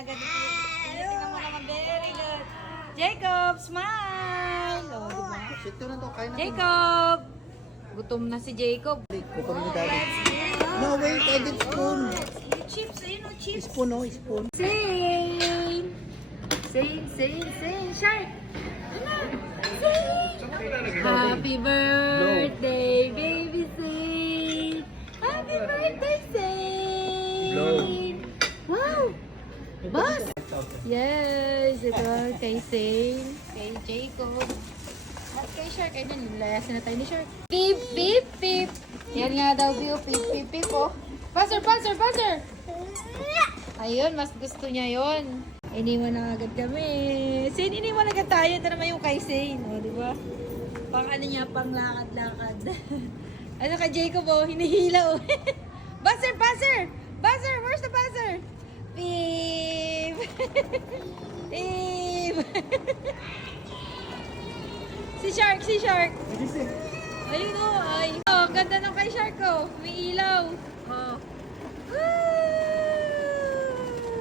agad. Tingnan mo naman, very good. Jacob, smile! O, diba? Sito na to, kain na to. Jacob! Gutom na si Jacob. Kukunin ni Daddy. No, wait, I did spoon. Chips, ayun o, chips. Spoon, oh, spoon. Sing! Sing! Shark! Happy birthday, baby Sing! Happy birthday, Sing! Blow. Wow! Boss! Yes! Ito kay Sing, kay Jacob, at kay Shark. Ay, nilayasin na tayo ni Shark. Beep, beep, beep! Yan nga daw, beep, beep, beep, beep, oh. Buzzer! Ayun, mas gusto niya yon. Iniwan na agad kami. Sane, iniwan agad tayo. Ito naman yung kay Sane. O, di ba? Pang ano niya, pang lakad-lakad. Ano ka, Jacob, oh, hinihila, oh. Buzzer! Where's the buzzer? Beep! Beep! Si Shark! Ayun, oh, ay. Oh, ang ganda ng kay Shark, oh. May ilaw. Oh.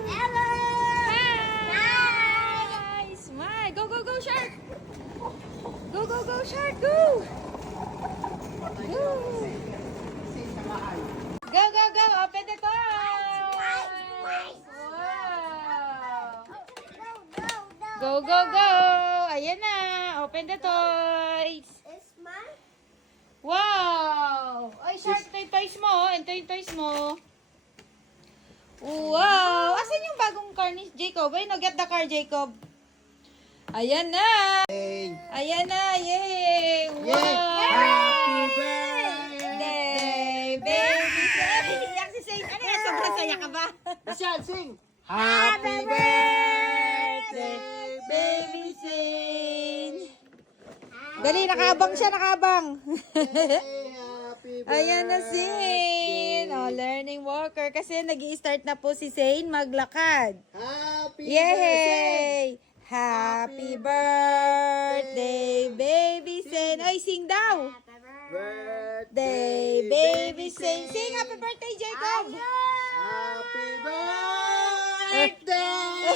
Hello! Hi! Smile! Go, Shark! Go, Shark! Go! Go! Open the door! Wow! Go! Ayan na! Open the toys! It's mine? Wow! Ay, Shark, ito yung toys mo. Ito yung toys mo. Wow! Asan yung bagong car ni Jacob? Ay, no, get the car, Jacob. Ayan na! Hey! Ayan na! Yay! Wow! Happy birthday! Baby Saint! Iyak si Saint! Ano yan? Sobrang saya ka ba? Rasyan, sing! Happy birthday, Baby Saint! Dali, nakabang siya, nakabang! Happy birthday! Ayan na si Saint! Oh, learning walker. Kasi nag-i-start na po si Saint maglakad. Happy Yay! birthday! Happy birthday, baby Saint! Ay, sing daw! Day, baby Saint! Sing happy birthday, Jacob! Happy birthday!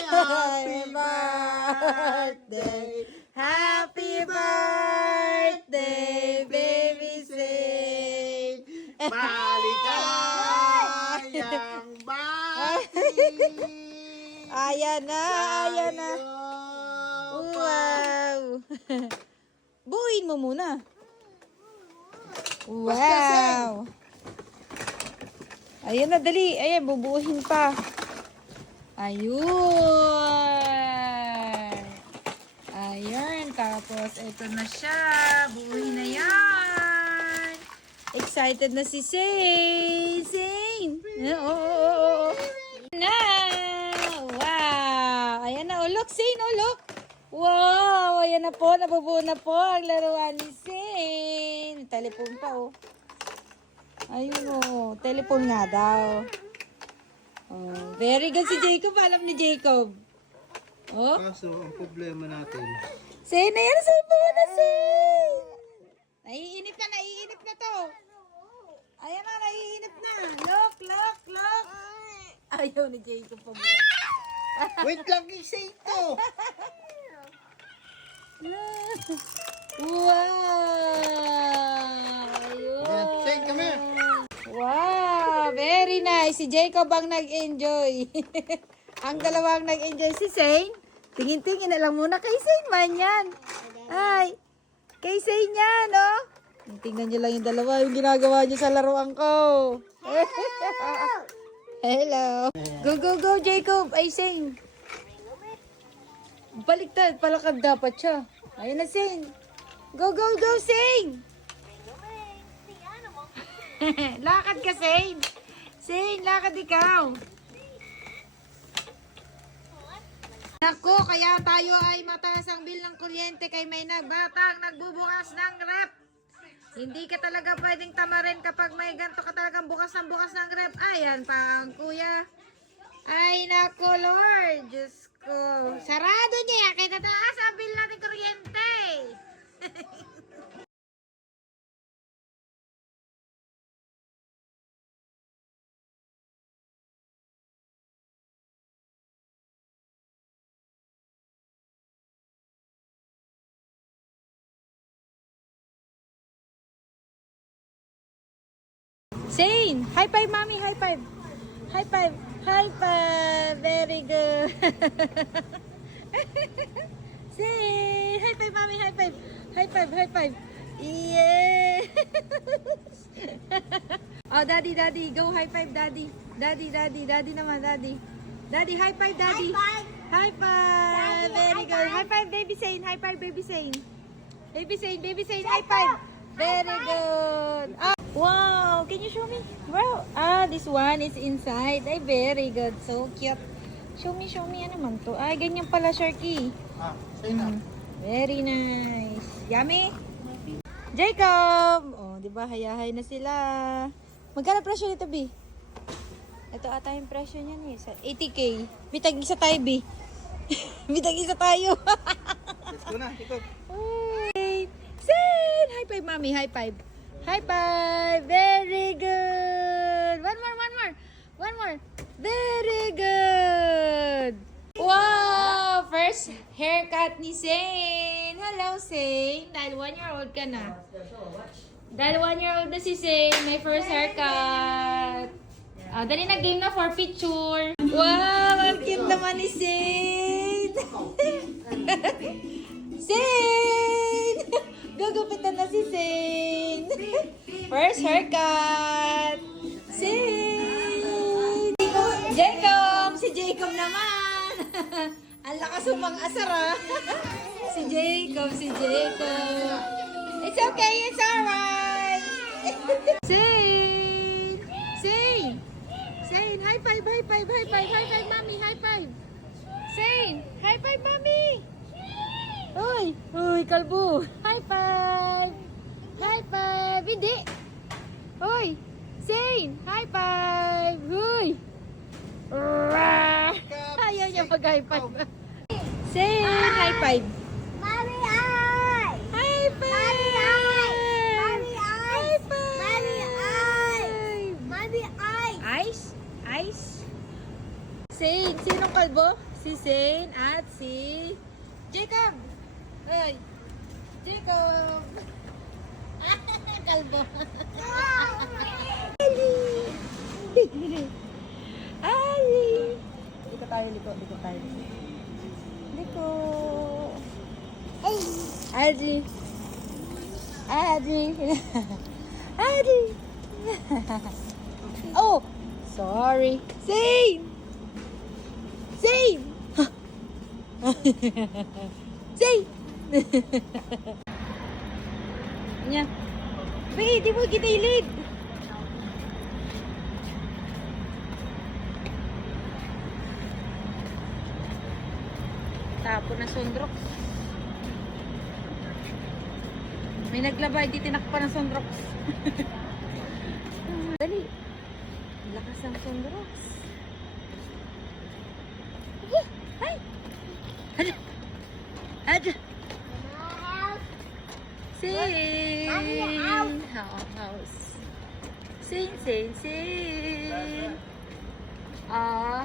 Happy birthday! Happy birthday, baby Saint! Maligayang bati! Ayan na! Wow! Buuin mo muna. Wow! Ayan na, dali. Ayan, bubuuhin pa. Ayan. Tapos, ito na siya. Buuhin na yan. Excited na si Zane. Oo. Na! Wow! Ayan na. Look, Zane. Look. Wow! Ayan na po. Nabubuo na po ang laruan ni Zane. Telepon pa, oh. Ayun, oh. Telepon nga daw. Oh, very good si Jacob. Alam ni Jacob. Oh. Kaso, ang problema natin, Zane na yan. Sa'yo po na, Zane. Naiinip na to. Ayan na, naiinip na. Look. Ayaw ni Jacob pa mo. wait lang, isa ito! Wow! Ayun. Sing, come here! Wow! Very nice. Si Jacob ang nag-enjoy. Ang dalawang nag-enjoy si Zane. Tingin-tingin na lang muna kay Zane man yan. Ay, kay Zane yan, oh. Tingnan nyo lang yung dalawa, yung ginagawa nyo sa laruan ko. Hello. Go, Jacob. Ay, Zane. Baliktad. Palakad dapat siya. Ayun na, Zane. Go, Zane. Lakad ka, Zane. Zane, lakad ikaw. Naku, kaya tayo ay mataas ang bill ng kuryente kay may nagbatang nagbubukas ng rep. Hindi ka talaga pwedeng tamarin kapag may ganito ka talagang bukas ng rep. Ayan pa ang kuya. Ay, naku, Lord. Diyos ko. Sarado niya. Kaya tataas ang bill natin kuryente. Zane, high five, mommy, high five. High five, high five. Very good. Zane, high five, mommy, high five. High five, high five. Yes. Oh, daddy, daddy, go high five, daddy. Daddy, daddy, daddy naman, daddy. Daddy, high five, daddy. High five. High five. Daddy, Very high good. five. High five, baby Zane. High five, baby Zane. Baby Zane, high five. Very good. Ah, wow, can you show me? Wow. Ah, this one is inside. Ay, very good. So cute. Show me. Ano man to? Ay, ganyan pala, Sharky. Say na. Very nice. Yummy. Jacob! Oh, di ba? Hayahay na sila. Magkano presyo nito, B? Ito ata yung presyo niyan eh. Sa 80K. Bitag isa tayo, B. Bitag isa tayo. Let's go na. Ito. Hey, Zane! High five, mommy. High five. High five. Very good. One more. Very good. Wow! First haircut ni Zane. Hello, Zane. Dahil 1-year-old ka na. Dahil 1-year-old na si Zane, may first haircut. Ah, dali na game na for picture. Wow! Ang cute naman ni Zane. Zane! Gugupitan na si Zane. First haircut. Zane! Jacob! Si Jacob naman! Ang lakas umang-asar ah. Si Jacob. It's okay, it's alright. Zane! High five, mommy, high five. Zane! High five, mommy! Uy, kalbo. High five! Hindi. Uy, Zane! High five! Uy! Ayaw niya mag-high five. Zane! High five! Mommy eye. High five! Mommy High eye. five! Mommy eye. Mommy eye. Ice? Zane. Sinong kalbo? Si Zane at si Jacob. Ay, Jacob. Kalbo. Ali. Liko tayo. Liko. Adi. Oh, sorry. Zane. Zane. Nya. Be, di mo ginilid. Tapon na sundrok. May naglaba, hindi tinakpan ng sundrok. Dali. Lakas ng sundrok. Ay! Ada! Sing! House. Sing! Ah!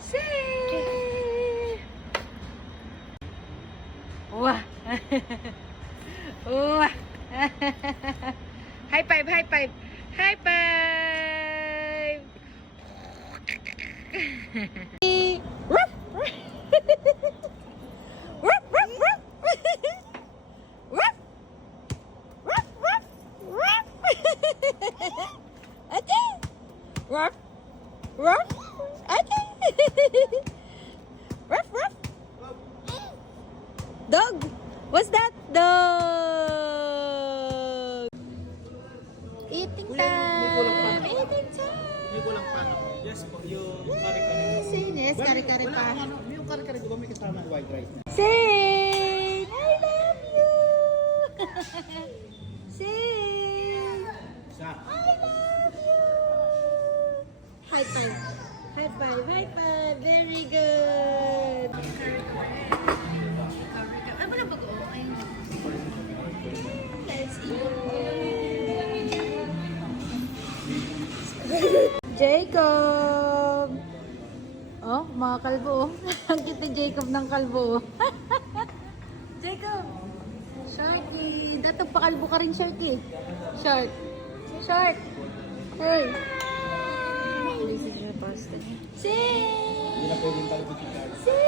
Sing! Wah! Wah! High five! Dog! What's that? Dog! Eating time! Eating time! May kulang pa. Yes po, yung kare-kare. Yes, kare-kare pa. Yung kare-kare ko may kasama ng white rice na. Zane! I love you! Zane! Isa. I love you! High five! Very good! Let's eat! Jacob! Oh, mga kalbo. Ang cute ni Jacob ng kalbo. Jacob! Sharky! Dato pa kalbo ka rin, Sharky. Shark. Short. Hey. This is the pasta. Sing! Hindi na pwedeng talbot yung card. Sing!